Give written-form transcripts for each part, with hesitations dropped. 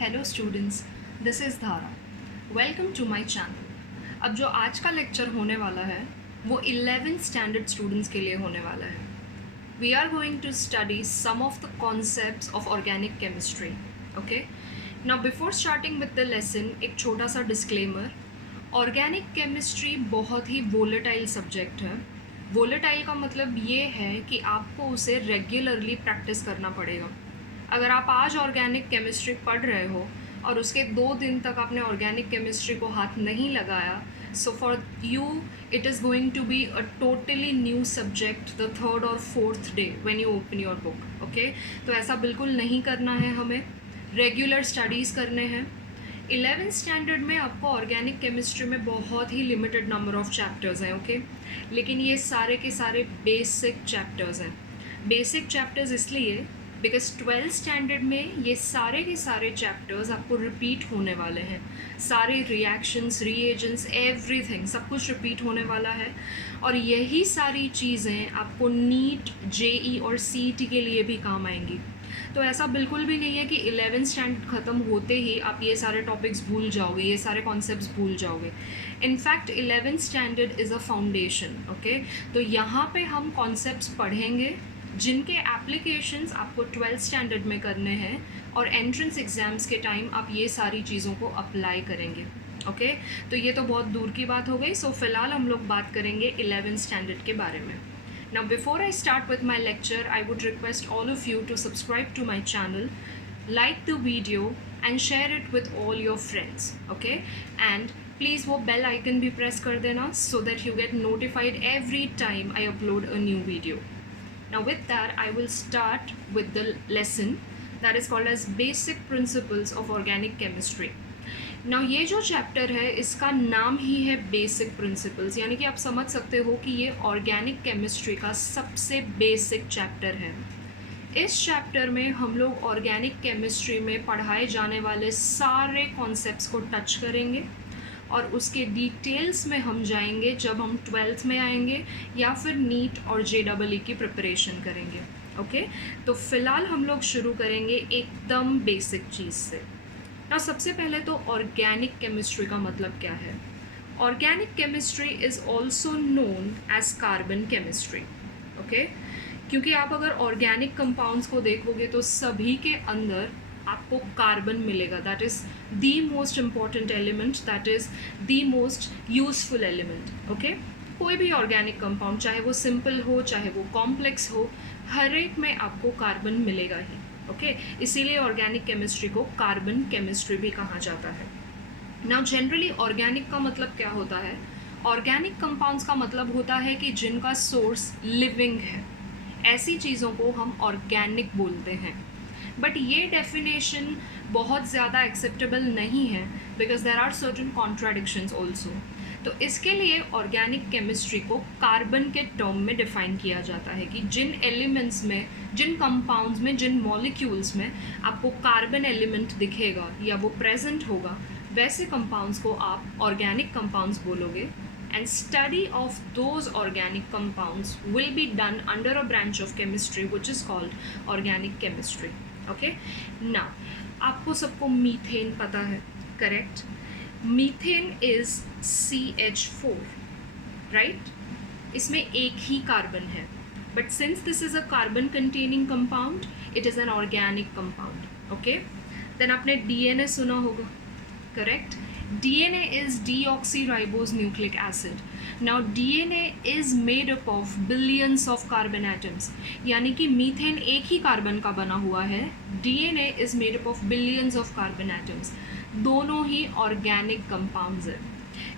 Hello students, this is Dhara. Welcome to my channel. अब जो आज का लेक्चर होने वाला है वो 11th स्टैंडर्ड स्टूडेंट्स के लिए होने वाला है। We are going to study some of the concepts of organic chemistry. Okay, now before starting with the lesson एक छोटा सा डिस्क्लेमर। ऑर्गेनिक केमिस्ट्री बहुत ही वोलेटाइल सब्जेक्ट है। वोलेटाइल का मतलब ये है कि आपको उसे रेगुलरली प्रैक्टिस करना पड़ेगा। अगर आप आज ऑर्गेनिक केमिस्ट्री पढ़ रहे हो और उसके 2 दिन तक आपने ऑर्गेनिक केमिस्ट्री को हाथ नहीं लगाया, so for you it is going to be a totally new subject the third और fourth day when you open your book. Okay, तो ऐसा बिल्कुल नहीं करना है, हमें रेगुलर स्टडीज़ करने हैं। 11th स्टैंडर्ड में आपको ऑर्गेनिक केमिस्ट्री में बहुत ही लिमिटेड नंबर ऑफ चैप्टर्स हैं। ओके, लेकिन ये सारे के सारे बेसिक चैप्टर्स हैं। बेसिक चैप्टर्स इसलिए बिकॉज 12th स्टैंडर्ड में ये सारे के सारे चैप्टर्स आपको रिपीट होने वाले हैं। सारे रिएक्शंस, रिएजेंट्स, एवरीथिंग सब कुछ रिपीट होने वाला है। और यही सारी चीज़ें आपको नीट, जेई और सीईटी के लिए भी काम आएंगी। तो ऐसा बिल्कुल भी नहीं है कि 11th स्टैंडर्ड ख़त्म होते ही आप ये सारे टॉपिक्स भूल जाओगे, ये सारे कॉन्सेप्ट्स भूल जाओगे। In fact 11th standard is a foundation. Okay, तो यहाँ पे हम कॉन्सेप्ट्स पढ़ेंगे जिनके एप्लीकेशंस आपको 12th स्टैंडर्ड में करने हैं और एंट्रेंस एग्ज़ाम्स के टाइम आप ये सारी चीज़ों को अप्लाई करेंगे। ओके, तो ये तो बहुत दूर की बात हो गई। सो फ़िलहाल हम लोग बात करेंगे 11th स्टैंडर्ड के बारे में। Now before I start with my lecture, I would request all of you to subscribe to my channel, like the video and share it with all your friends. Okay, and please वो bell icon भी press कर देना so that you get notified every time I upload a new video. Now with that, I will start with the lesson that is called as Basic Principles of Organic Chemistry. Now ये जो chapter है इसका नाम ही है basic principles, यानी कि आप समझ सकते हो कि ये ऑर्गेनिक केमिस्ट्री का सबसे बेसिक चैप्टर है। इस चैप्टर में हम लोग ऑर्गेनिक केमिस्ट्री में पढ़ाए जाने वाले सारे कॉन्सेप्ट्स को टच करेंगे और उसके डिटेल्स में हम जाएंगे जब हम 12th में आएंगे या फिर नीट और JEE की प्रिपरेशन करेंगे। ओके, तो फ़िलहाल हम लोग शुरू करेंगे एकदम बेसिक चीज़ से। ना सबसे पहले तो ऑर्गेनिक केमिस्ट्री का मतलब क्या है। Organic chemistry is also known as carbon chemistry. Okay, क्योंकि आप अगर ऑर्गेनिक कंपाउंड्स को देखोगे तो सभी के अंदर आपको कार्बन मिलेगा। That is the most important element, that is the most useful element. Okay, कोई भी ऑर्गेनिक कंपाउंड चाहे वो सिंपल हो चाहे वो कॉम्प्लेक्स हो, हर एक में आपको कार्बन मिलेगा ही। ओके, इसीलिए ऑर्गेनिक केमिस्ट्री को कार्बन केमिस्ट्री भी कहा जाता है। नाउ जनरली ऑर्गेनिक का मतलब क्या होता है। ऑर्गेनिक कंपाउंड्स का मतलब होता है कि जिनका सोर्स लिविंग है, ऐसी चीज़ों को हम ऑर्गेनिक बोलते हैं। बट ये डेफिनेशन बहुत ज़्यादा एक्सेप्टेबल नहीं है because there are certain contradictions also. तो इसके लिए ऑर्गेनिक केमिस्ट्री को कार्बन के टर्म में डिफ़ाइन किया जाता है कि जिन एलिमेंट्स में, जिन कंपाउंड्स में, जिन मॉलिक्यूल्स में आपको कार्बन एलिमेंट दिखेगा या वो प्रेजेंट होगा, वैसे कंपाउंड्स को आप ऑर्गेनिक कंपाउंड्स बोलोगे। And study of those organic compounds will be done under a branch of chemistry which is called organic chemistry. Okay, now आपको सबको मीथेन पता है, correct. Methane is CH4, right. इसमें एक ही कार्बन है, but since this is a carbon containing compound it is an organic compound. Okay, then आपने DNA सुना होगा, correct. DNA is deoxyribose nucleic acid. Now DNA is made up of billions of carbon atoms. यानी कि methane एक ही carbon का बना हुआ है, DNA is made up of billions of carbon atoms. दोनों ही ऑर्गेनिक कंपाउंड्स है।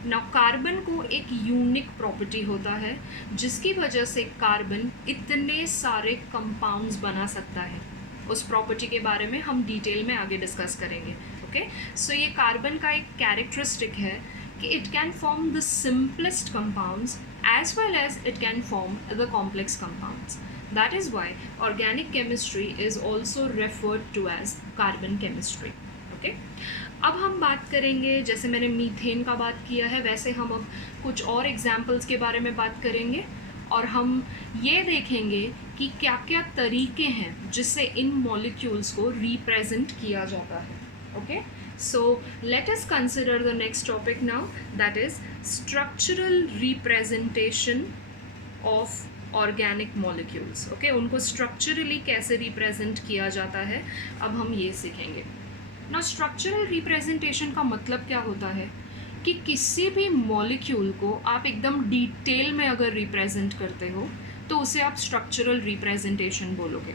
नाउ कार्बन को एक यूनिक प्रॉपर्टी होता है जिसकी वजह से कार्बन इतने सारे कंपाउंड्स बना सकता है। उस प्रॉपर्टी के बारे में हम डिटेल में आगे डिस्कस करेंगे। ओके, सो ये कार्बन का एक कैरेक्टरिस्टिक है कि it can form the simplest compounds as well as it can form the complex compounds. That is why organic chemistry is also referred to as carbon chemistry. Okay, अब हम बात करेंगे, जैसे मैंने मीथेन का बात किया है वैसे हम अब कुछ और एग्जाम्पल्स के बारे में बात करेंगे और हम ये देखेंगे कि क्या क्या तरीके हैं जिससे इन मॉलिक्यूल्स को रिप्रेजेंट किया जाता है। Okay, so let us consider the next topic now, that is structural representation of organic molecules. Okay, उनको स्ट्रक्चरली कैसे रिप्रेजेंट किया जाता है अब हम ये सीखेंगे ना. स्ट्रक्चरल रिप्रेजेंटेशन का मतलब क्या होता है कि किसी भी मॉलिक्यूल को आप एकदम डिटेल में अगर रिप्रेजेंट करते हो तो उसे आप स्ट्रक्चरल रिप्रेजेंटेशन बोलोगे.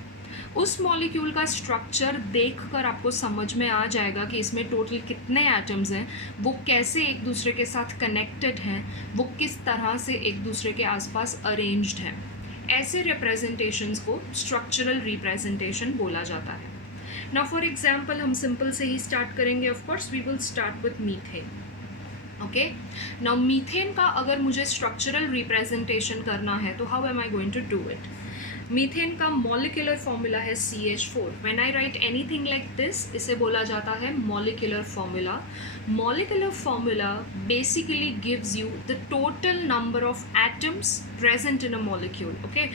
उस मॉलिक्यूल का स्ट्रक्चर देखकर आपको समझ में आ जाएगा कि इसमें टोटल कितने एटम्स हैं, वो कैसे एक दूसरे के साथ कनेक्टेड हैं, वो किस तरह से एक दूसरे के आसपास अरेंज्ड हैं. ऐसे रिप्रेजेंटेशंस को स्ट्रक्चरल रिप्रेजेंटेशन बोला जाता है. नाउ फॉर एग्जांपल हम सिंपल से ही स्टार्ट करेंगे. Of course we will start with methane. Okay, now methane का अगर मुझे स्ट्रक्चरल रिप्रेजेंटेशन करना है तो how am I going to do it. Methane का मॉलिक्यूलर फॉर्मूला है CH4. When I write anything like this, इसे बोला जाता है molecular formula. Molecular formula basically gives you the total number of atoms present in a molecule. Okay,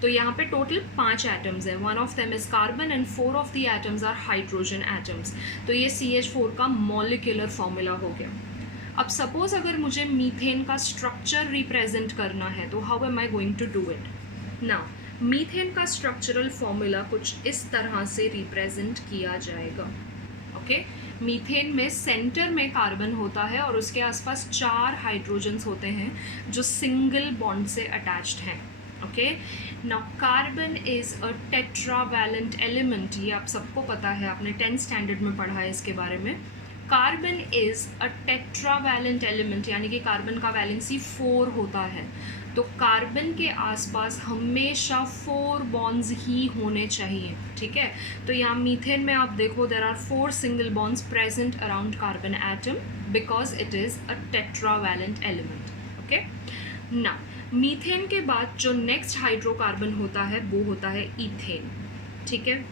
तो यहाँ पे total 5 atoms हैं. 1 of them is carbon and 4 of the atoms are hydrogen atoms. तो ये CH4 का molecular formula हो गया. अब सपोज अगर मुझे मीथेन का स्ट्रक्चर रिप्रेजेंट करना है तो how am I going to do it. Now methane का स्ट्रक्चरल फॉर्मूला कुछ इस तरह से रिप्रेजेंट किया जाएगा. ओके, मीथेन में सेंटर में कार्बन होता है और उसके आसपास 4 हाइड्रोजन्स होते हैं जो सिंगल बॉन्ड से अटैच्ड हैं. Okay, now carbon is a tetravalent element. ये आप सबको पता है, आपने 10th स्टैंडर्ड में पढ़ा है इसके बारे में. Carbon is a tetravalent element, यानी कि कार्बन का वैलेंसी 4 होता है. तो कार्बन के आसपास हमेशा 4 बॉन्ड्स ही होने चाहिए. ठीक है, तो यहाँ मीथेन में आप देखो there are 4 single bonds present around carbon atom because it is a tetravalent element. Okay, ना मीथेन के बाद जो नेक्स्ट हाइड्रोकार्बन होता है वो होता है ईथेन. ठीक है,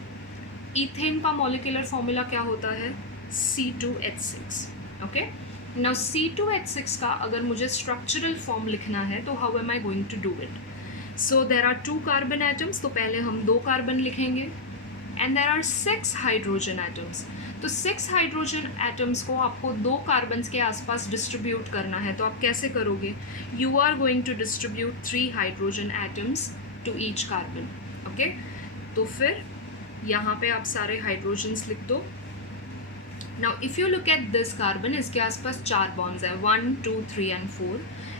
ईथेन का मॉलिक्यूलर फॉर्मूला क्या होता है, C2H6. ओके, नाउ C2H6 का अगर मुझे स्ट्रक्चरल फॉर्म लिखना है तो how am I going to do it. So there are 2 carbon atoms, तो पहले हम 2 कार्बन लिखेंगे. And there are 6 hydrogen atoms. तो 6 हाइड्रोजन एटम्स को आपको 2 कार्बन्स के आसपास डिस्ट्रीब्यूट करना है. तो आप कैसे करोगे, you are going to distribute 3 hydrogen atoms to each carbon. Okay, तो फिर यहाँ पे आप सारे हाइड्रोजन्स लिख दो. Now if you look at this carbon, इसके आसपास 4 बॉन्ड्स हैं, 1 2 3 एंड 4.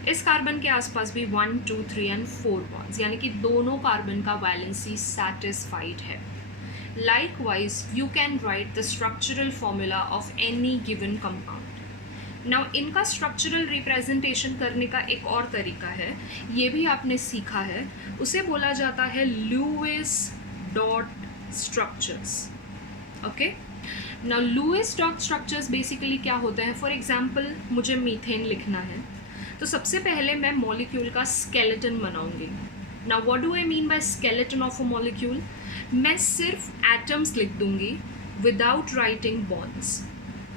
इस कार्बन के आसपास भी 1 2 3 एंड 4 बॉन्ड्स, यानी कि दोनों कार्बन का वैलेंसी सेटिस्फाइड है. Likewise you can write the structural formula of any given compound. Now इनका स्ट्रक्चरल रिप्रेजेंटेशन करने का एक और तरीका है, ये भी आपने सीखा है, उसे बोला जाता है Lewis dot structures. Okay, now Lewis dot structures basically क्या होते हैं. फॉर एग्जांपल मुझे मीथेन लिखना है तो सबसे पहले मैं मॉलिक्यूल का स्केलेटन बनाऊंगी. Now what do I mean by skeleton of a molecule. मैं सिर्फ एटम्स लिख दूंगी विदाउट राइटिंग बॉन्ड्स.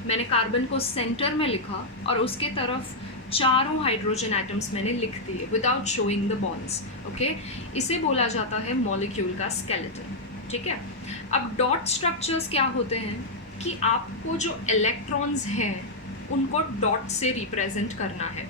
मैंने कार्बन को सेंटर में लिखा और उसके तरफ 4 हाइड्रोजन एटम्स मैंने लिख दिए without showing the bonds. Okay, इसे बोला जाता है मॉलिक्यूल का स्केलेटन. ठीक है, अब डॉट स्ट्रक्चर्स क्या होते हैं कि आपको जो इलेक्ट्रॉन्स हैं उनको डॉट से रिप्रेजेंट करना है.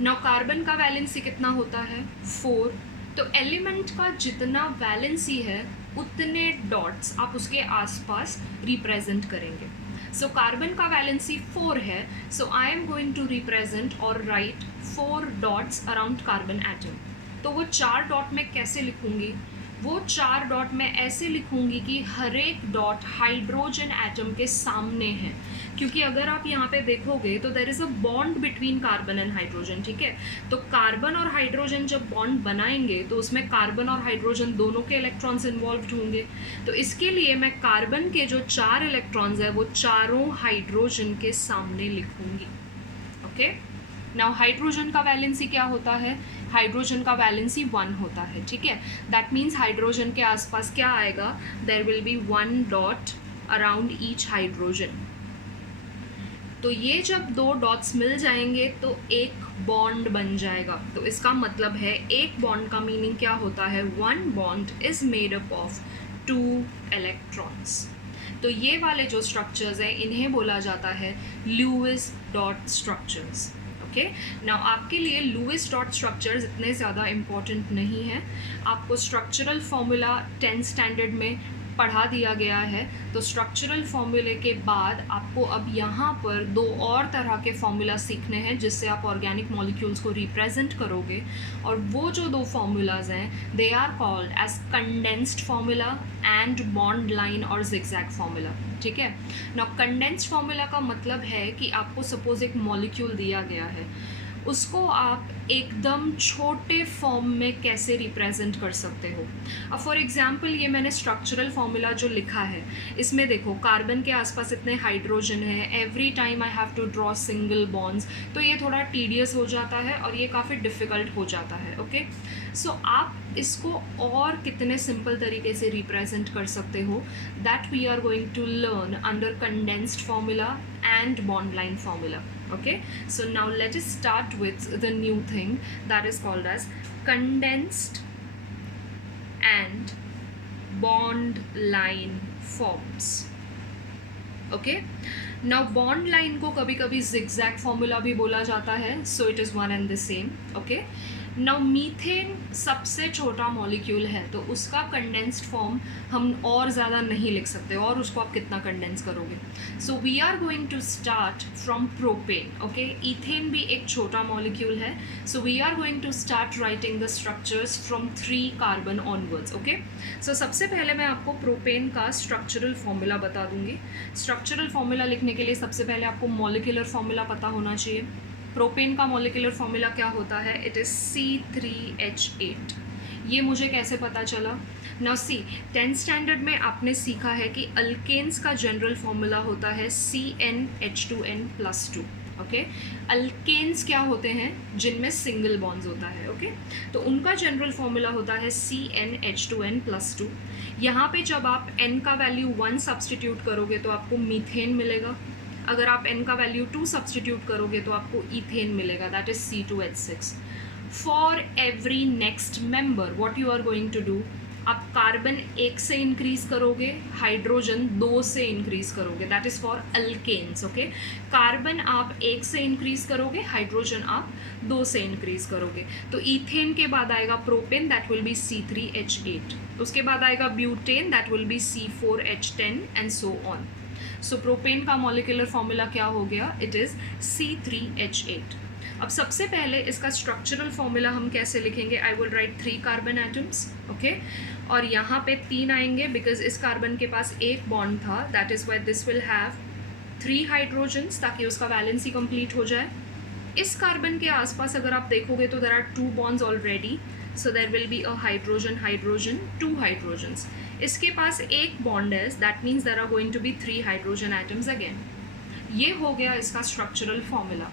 नाउ कार्बन का वैलेंसी कितना होता है, 4. तो एलिमेंट का जितना वैलेंसी है उतने डॉट्स आप उसके आसपास रिप्रेजेंट करेंगे. सो कार्बन का वैलेंसी 4 है, so I am going to represent और write 4 dots around carbon atom. तो वो 4 डॉट मैं कैसे लिखूंगी, वो 4 डॉट मैं ऐसे लिखूंगी कि हर एक डॉट हाइड्रोजन एटम के सामने है. क्योंकि अगर आप यहाँ पे देखोगे तो there is a bond between carbon and hydrogen. ठीक है, तो कार्बन और हाइड्रोजन जब बॉन्ड बनाएंगे तो उसमें कार्बन और हाइड्रोजन दोनों के इलेक्ट्रॉन्स इन्वॉल्व होंगे. तो इसके लिए मैं कार्बन के जो 4 इलेक्ट्रॉन्स है वो चारों हाइड्रोजन के सामने लिखूंगी. ओके, नाउ हाइड्रोजन का वैलेंसी क्या होता है, हाइड्रोजन का वैलेंसी 1 होता है. ठीक है, दैट मीन्स हाइड्रोजन के आसपास क्या आएगा, there will be 1 dot around each hydrogen. तो ये जब 2 डॉट्स मिल जाएंगे तो एक बॉन्ड बन जाएगा. तो इसका मतलब है एक बॉन्ड का मीनिंग क्या होता है, 1 bond is made up of 2 electrons. तो ये वाले जो स्ट्रक्चर्स हैं इन्हें बोला जाता है Lewis dot structures. Okay, now आपके लिए लुईस डॉट स्ट्रक्चर्स इतने ज़्यादा इम्पॉर्टेंट नहीं हैं। आपको स्ट्रक्चरल फॉर्मूला 10th स्टैंडर्ड में पढ़ा दिया गया है, तो स्ट्रक्चरल फॉर्मूले के बाद आपको अब यहाँ पर दो और तरह के फॉर्मूला सीखने हैं जिससे आप ऑर्गेनिक मॉलिक्यूल्स को रिप्रेजेंट करोगे। और वो जो दो फॉर्मूलाज हैं they are called as condensed formula and bond line और जिगजैग फार्मूला। ठीक है, नाउ कंडेंस्ड फार्मूला का मतलब है कि आपको सपोज एक मॉलिक्यूल दिया गया है, उसको आप एकदम छोटे फॉर्म में कैसे रिप्रेजेंट कर सकते हो। अब फॉर एग्जांपल ये मैंने स्ट्रक्चरल फॉर्मूला जो लिखा है इसमें देखो कार्बन के आसपास इतने हाइड्रोजन है, every time I have to draw single bonds, तो ये थोड़ा टीडियस हो जाता है और ये काफ़ी डिफ़िकल्ट हो जाता है। ओके, सो आप इसको और कितने सिंपल तरीके से रिप्रेजेंट कर सकते हो, that we are going to learn under condensed formula and bond line formula. Okay, so now let us start with the new thing that is called as condensed and bond line forms. Okay, now bond line को कभी कभी zigzag formula भी बोला जाता है, so it is one and the same. Okay, now methane सबसे छोटा molecule है तो उसका कंडेंस्ड फॉर्म हम और ज़्यादा नहीं लिख सकते, और उसको आप कितना कंडेंस करोगे। So we are going to start from propane. Okay, ethane भी एक छोटा मॉलिक्यूल है, so we are going to start writing the structures from 3 carbon onwards. Okay, so सबसे पहले मैं आपको प्रोपेन का स्ट्रक्चरल फॉर्मूला बता दूंगी। स्ट्रक्चरल फॉर्मूला लिखने के लिए सबसे पहले आपको मॉलिक्यूलर फॉर्मूला पता होना चाहिए। प्रोपेन का मॉलिक्यूलर फॉर्मूला क्या होता है, इट इज़ C3H8। ये मुझे कैसे पता चला? नाउ सी 10th स्टैंडर्ड में आपने सीखा है कि अल्केन्स का जनरल फॉर्मूला होता है CnH2n+2। ओके, अल्केन्स क्या होते हैं, जिनमें सिंगल बॉन्ड्स होता है। ओके, तो उनका जनरल फॉर्मूला होता है CnH2n+2। यहाँ पे जब आप n का वैल्यू 1 सब्सटीट्यूट करोगे तो आपको मीथेन मिलेगा, अगर आप n का वैल्यू 2 सब्सटीट्यूट करोगे तो आपको इथेन मिलेगा, that is C2H6। For every next member what you are going to do, आप कार्बन 1 से इंक्रीज करोगे, हाइड्रोजन 2 से इंक्रीज करोगे, that is for alkanes. Okay, carbon आप 1 से इंक्रीज करोगे, हाइड्रोजन आप 2 से इंक्रीज करोगे। तो इथेन के बाद आएगा propane, that will B C3H8। उसके बाद आएगा butane, that will B C4H10 and so on. So propane का मॉलिक्यूलर फॉर्मूला क्या हो गया, इट इज़ C3H8। अब सबसे पहले इसका स्ट्रक्चरल फॉर्मूला हम कैसे लिखेंगे, आई will right 3 carbon atoms. Okay, और यहाँ पे 3 आएंगे बिकॉज इस कार्बन के पास एक बॉन्ड था, that is why this will have 3 hydrogens ताकि उसका वैलेंसी कंप्लीट हो जाए। इस कार्बन के आसपास अगर आप देखोगे तो there are 2 bonds already, so there will be a hydrogen hydrogen 2 hydrogens. इसके पास एक बॉन्ड है, that means there are going to be 3 hydrogen atoms again. ये हो गया इसका structural formula.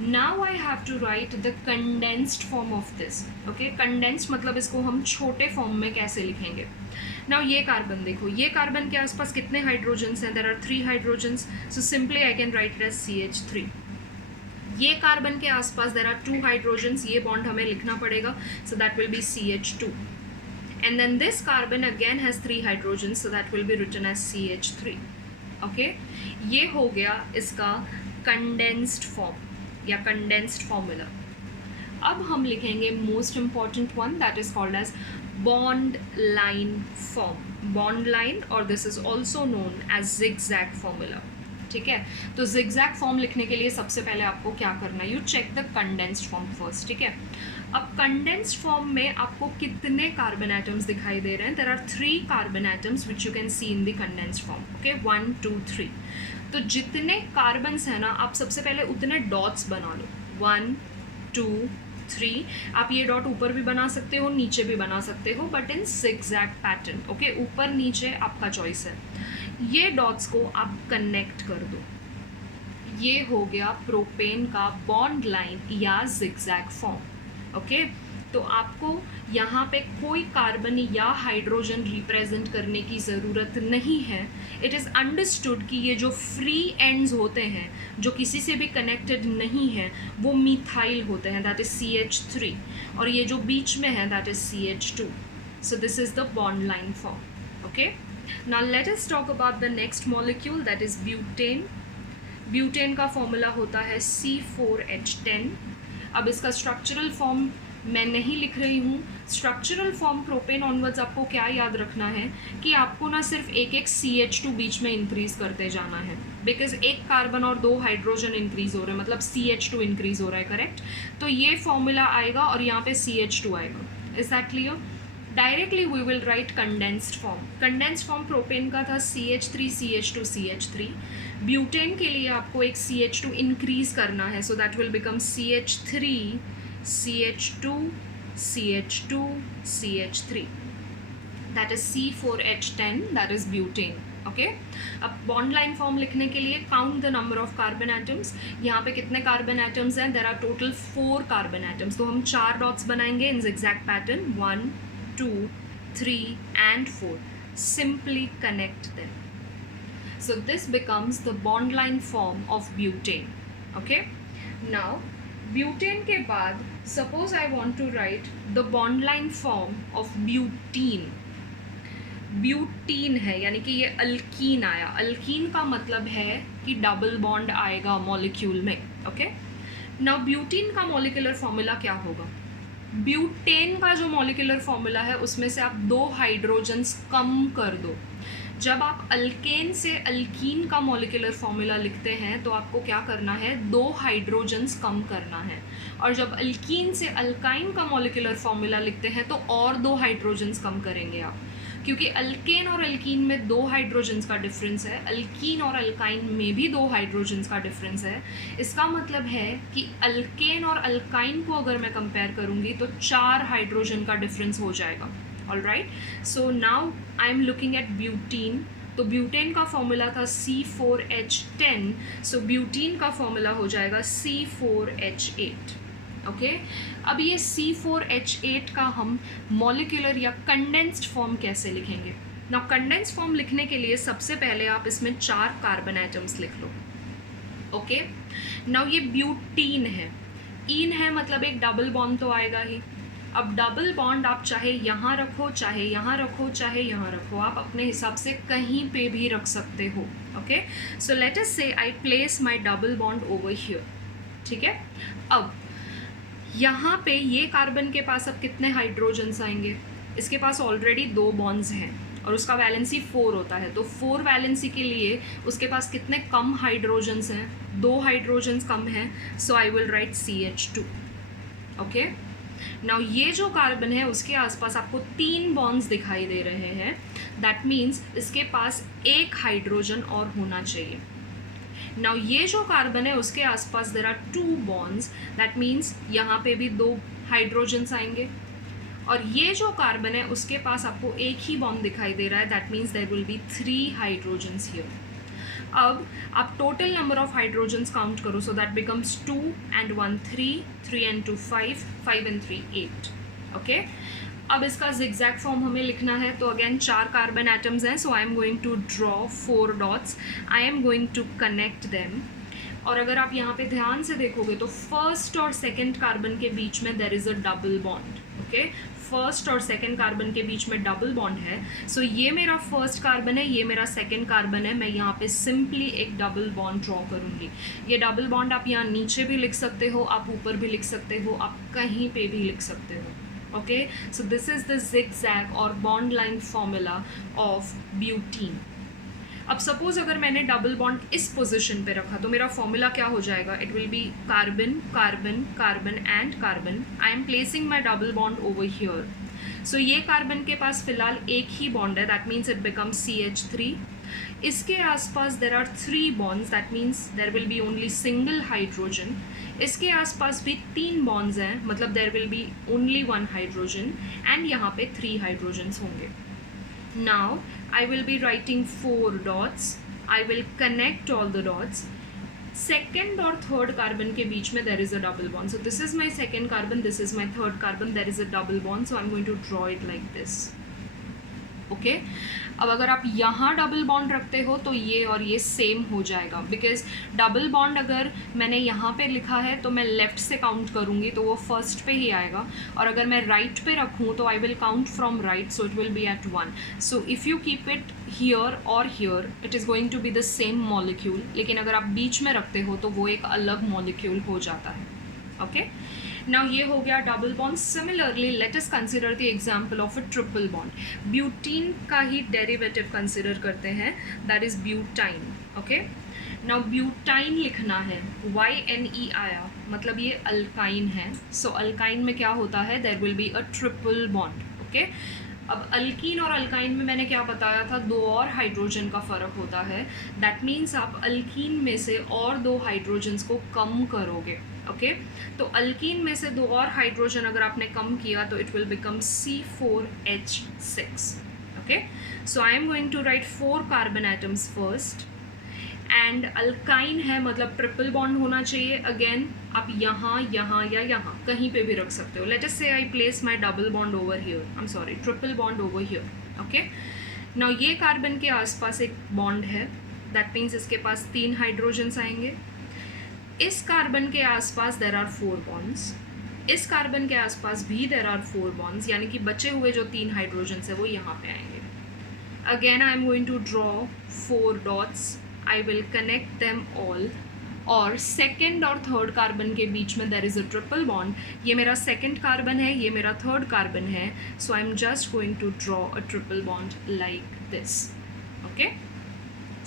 Now I have to write the condensed form of this. Okay, condensed मतलब इसको हम छोटे फॉर्म में कैसे लिखेंगे। नाउ ये कार्बन देखो, ये कार्बन के आसपास कितने हाइड्रोजन्स हैं, there are 3 hydrogens, so simply I can write it as CH3। ये कार्बन के आसपास देयर आर 2 हाइड्रोजन्स, ये बॉन्ड हमें लिखना पड़ेगा, so that will be CH2। And then this carbon again has 3 hydrogens, so that will be written as CH3. Okay, ये हो गया इसका condensed form या condensed formula। अब हम लिखेंगे most important one, that is called as bond line form। bond line, और this is also known as zigzag formula। ठीक है, तो zigzag फॉर्म लिखने के लिए सबसे पहले आपको क्या करना है, you check the condensed form first. ठीक है, अब कंडेंस्ड फॉर्म में आपको कितने कार्बन एटम्स दिखाई दे रहे हैं, there are 3 carbon atoms which you can see in the condensed form. Okay, 1 2 3। तो जितने कार्बन्स हैं ना, आप सबसे पहले उतने डॉट्स बना लो, 1 2 3। आप ये डॉट ऊपर भी बना सकते हो, नीचे भी बना सकते हो, but in zigzag pattern. Okay, ऊपर नीचे आपका चॉइस है। ये डॉट्स को आप कनेक्ट कर दो, ये हो गया प्रोपेन का बॉन्ड लाइन या zigzag फॉर्म। ओके, तो आपको यहाँ पे कोई कार्बन या हाइड्रोजन रिप्रेजेंट करने की ज़रूरत नहीं है। इट इज़ अंडरस्टूड कि ये जो फ्री एंड्स होते हैं, जो किसी से भी कनेक्टेड नहीं है, वो मिथाइल होते हैं, दैट इज़ CH3, और ये जो बीच में है that is CH2। So this is the bond line form. Okay, Now let us talk about the next molecule, that is butane. Butane का फॉर्मूला होता है C4H10. अब इसका स्ट्रक्चरल फॉर्म मैं नहीं लिख रही हूँ. स्ट्रक्चरल फॉर्म प्रोपेन ऑनवर्ड्स आपको क्या याद रखना है कि आपको ना सिर्फ एक एक CH2 बीच में इंक्रीज करते जाना है, बिकॉज एक कार्बन और 2 हाइड्रोजन इंक्रीज हो रहे हैं, मतलब CH2 इंक्रीज हो रहा है, करेक्ट. तो ये फॉर्मूला आएगा और यहाँ पे CH2 आएगा. Is that clear? Directly we will write condensed form. Condensed form propane का था CH3 CH2 CH3. ब्यूटेन के लिए आपको एक CH2 इंक्रीज करना है, so that will become CH3 CH2 CH2 CH3. That is C4H10, that is butane. Okay. अब bond line form लिखने के लिए count the number of carbon atoms. यहाँ पे कितने कार्बन एटम्स हैं? There are total 4 carbon atoms. तो हम 4 डॉट्स बनाएंगे in zigzag pattern, 1 2 3 and 4. Simply connect them. So this becomes the bond line form of butane. Okay. Now butane के बाद suppose I want to write the bond line form of butene. Butene है, यानी कि ये alkyne आया. Alkyne का मतलब है कि डबल बॉन्ड आएगा मॉलिक्यूल में. ओके. नाउ ब्यूटीन का मॉलिक्यूलर फॉर्मूला क्या होगा? ब्यूटेन का जो मॉलिक्यूलर फॉर्मूला है उसमें से आप 2 हाइड्रोजन्स कम कर दो. जब आप अल्केन से अल्कीन का मॉलिक्यूलर फॉर्मूला लिखते हैं तो आपको क्या करना है? 2 हाइड्रोजन्स कम करना है. और जब अल्कीन से अल्काइन का मॉलिक्यूलर फॉर्मूला लिखते हैं तो और 2 हाइड्रोजन्स कम करेंगे आप, क्योंकि अल्केन और अल्कीन में 2 हाइड्रोजन्स का डिफरेंस है. अल्कीन और अल्काइन में भी 2 हाइड्रोजन्स का डिफरेंस है. इसका मतलब है कि अल्केन और अल्काइन को अगर मैं कंपेयर करूँगी तो 4 हाइड्रोजन का डिफरेंस हो जाएगा. All right. So now I am looking at butene. तो ब्यूटेन का फॉर्मूला था C4H10, सो ब्यूटीन का फॉर्मूला हो जाएगा C4H8. ओके. अब ये C4H8 का हम मॉलिक्यूलर या कंडेंस्ड फॉर्म कैसे लिखेंगे? नाउ कंडेंस्ड फॉर्म लिखने के लिए सबसे पहले आप इसमें 4 कार्बन एटम्स लिख लो. ओके. नाउ ये ब्यूटीन है, ईन है, मतलब एक डबल बॉन्ड तो आएगा ही. अब डबल बॉन्ड आप चाहे यहाँ रखो, चाहे यहाँ रखो, चाहे यहाँ रखो, आप अपने हिसाब से कहीं पे भी रख सकते हो. ओके. सो लेट अस से I place my double bond over here. ठीक है. अब यहाँ पे ये कार्बन के पास अब कितने हाइड्रोजन्स आएंगे? इसके पास ऑलरेडी 2 बॉन्ड्स हैं और उसका वैलेंसी 4 होता है. तो 4 वैलेंसी के लिए उसके पास कितने कम हाइड्रोजन्स हैं? 2 हाइड्रोजन्स कम हैं. So I will write CH2. Okay. Now ये जो कार्बन है उसके आसपास आपको 3 बॉन्ड्स दिखाई दे रहे हैं. दैट मीन्स इसके पास 1 हाइड्रोजन और होना चाहिए. नाउ ये जो कार्बन है उसके आसपास there are 2 bonds. That means यहाँ पे भी 2 हाइड्रोजन्स आएंगे. और ये जो कार्बन है उसके पास आपको 1 ही बॉन्ड दिखाई दे रहा है. That means there will be 3 hydrogens here. अब आप total number of hydrogens count करो. So that becomes 2 and 1 3, 3 and 2 5, 5 and 3 8. Okay. अब इसका zigzag फॉर्म हमें लिखना है. तो अगेन 4 कार्बन एटम्स हैं. So I am going to draw 4 dots. I am going to connect them. और अगर आप यहाँ पे ध्यान से देखोगे तो फर्स्ट और सेकेंड कार्बन के बीच में there is a double bond. Okay. First और सेकेंड कार्बन के बीच में डबल बॉन्ड है. सो ये मेरा फर्स्ट कार्बन है, ये मेरा सेकेंड कार्बन है. मैं यहाँ पे सिंपली एक डबल बॉन्ड ड्रॉ करूँगी. ये डबल बॉन्ड आप यहाँ नीचे भी लिख सकते हो, आप ऊपर भी लिख सकते हो, आप कहीं पे भी लिख सकते हो. Okay. So this is the zigzag और bond line formula of butene. अब सपोज अगर मैंने डबल बॉन्ड इस पोजीशन पे रखा तो मेरा फॉर्मूला क्या हो जाएगा? It will be carbon carbon carbon and carbon. I am placing my double bond over here. So ये कार्बन के पास फिलहाल 1 ही बॉन्ड है. That means it becomes CH3. इसके आसपास there are 3 bonds. That means there will be only single hydrogen. इसके आसपास भी 3 बॉन्ड्स हैं, मतलब there will be only 1 hydrogen. And यहाँ पे 3 हाइड्रोजन्स होंगे. Now I will be writing 4 dots. I will connect all the dots. Second और third carbon के बीच में there is a double bond. So this is my second carbon, this is my third carbon, there is a double bond. So I'm going to draw it like this. Okay अब अगर आप यहाँ double bond रखते हो तो ये और ये सेम हो जाएगा, बिकॉज डबल बॉन्ड अगर मैंने यहाँ पे लिखा है तो मैं लेफ़्ट से काउंट करूँगी तो वो फर्स्ट पे ही आएगा, और अगर मैं राइट पे रखूँ तो I will count from right, so it will be at 1. So if you keep it here और here it is going to be the same molecule, लेकिन अगर आप बीच में रखते हो तो वो एक अलग मॉलिक्यूल हो जाता है. ओके नाउ ये हो गया double bond. Similarly let us consider the example of a triple bond. Butene का ही डेरिवेटिव कंसिडर करते हैं, that is butyne. Okay now butyne लिखना है, YNE आया मतलब ये अल्काइन है. सो अल्काइन में क्या होता है, there will be a triple bond. Okay अब अल्कीन और अल्काइन में मैंने क्या बताया था, 2 और हाइड्रोजन का फ़र्क होता है. दैट मीन्स आप अल्कीन में से और 2 हाइड्रोजन्स को कम करोगे. ओके तो अल्कीन में से 2 और हाइड्रोजन अगर आपने कम किया तो it will become C4H6. Okay so I am going to write 4 carbon atoms first, and alkyne है मतलब ट्रिपल बॉन्ड होना चाहिए. अगेन आप यहाँ यहाँ या यहाँ कहीं पे भी रख सकते हो. लेट अस से I place my double bond over here, I am sorry triple bond over here. Okay now ये कार्बन के आसपास एक बॉन्ड है, दैट मीन्स इसके पास 3 हाइड्रोजन्स आएंगे. इस कार्बन के आसपास देर आर 4 बॉन्ड्स, इस कार्बन के आसपास भी देर आर 4 बॉन्ड्स, यानी कि बचे हुए जो 3 हाइड्रोजन्स है वो यहाँ पे आएंगे. Again I am going to draw 4 dots, I will connect them all, और सेकेंड और थर्ड कार्बन के बीच में there is a triple bond. ये मेरा सेकेंड कार्बन है, ये मेरा थर्ड कार्बन है, so I am just going to draw a triple bond like this. Okay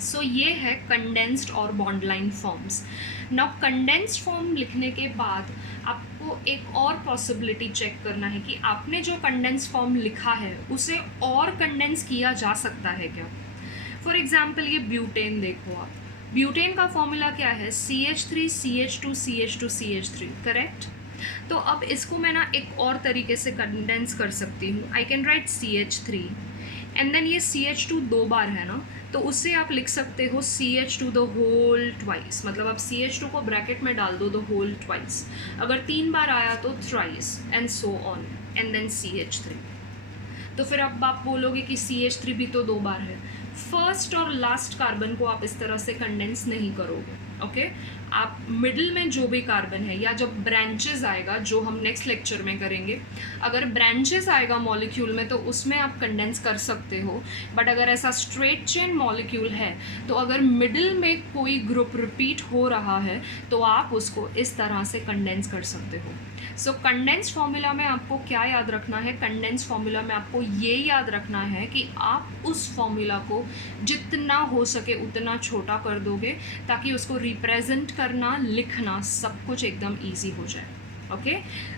so ये है कंडेंस्ड और bond line forms. Now condensed form लिखने के बाद आपको एक और पॉसिबिलिटी चेक करना है कि आपने जो कंडेंस्ड फॉर्म लिखा है उसे और कंडेंस किया जा सकता है क्या. फॉर एग्जाम्पल ये ब्यूटेन देखो आप, ब्यूटेन का फॉर्मूला क्या है, CH3 CH2 CH2 CH3, correct. तो अब इसको मैं ना एक और तरीके से कंडेंस कर सकती हूँ. I can write CH3 and then ये CH2 2 बार है ना, तो उससे आप लिख सकते हो CH2 द होल ट्वाइस, मतलब आप CH2 को ब्रैकेट में डाल दो द होल ट्वाइस. अगर 3 बार आया तो thrice and so on, and then CH3. तो फिर अब आप बोलोगे कि CH3 भी तो 2 बार है. फर्स्ट और लास्ट कार्बन को आप इस तरह से कंडेंस नहीं करोगे. ओके आप मिडिल में जो भी कार्बन है, या जब ब्रांचेस आएगा जो हम नेक्स्ट लेक्चर में करेंगे, अगर ब्रांचेस आएगा मॉलिक्यूल में तो उसमें आप कंडेंस कर सकते हो. बट अगर ऐसा स्ट्रेट चेन मॉलिक्यूल है तो अगर मिडिल में कोई ग्रुप रिपीट हो रहा है तो आप उसको इस तरह से कंडेंस कर सकते हो. सो कंडेंस्ड फॉर्मूला में आपको क्या याद रखना है, कंडेंस्ड फॉर्मूला में आपको ये याद रखना है कि आप उस फॉर्मूला को जितना हो सके उतना छोटा कर दोगे ताकि उसको रिप्रेजेंट करना, लिखना सब कुछ एकदम ईजी हो जाए. Okay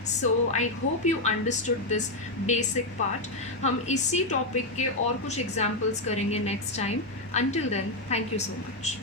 so I hope you understood this basic part. हम इसी टॉपिक के और कुछ एग्जाम्पल्स करेंगे next time. Until then thank you so much.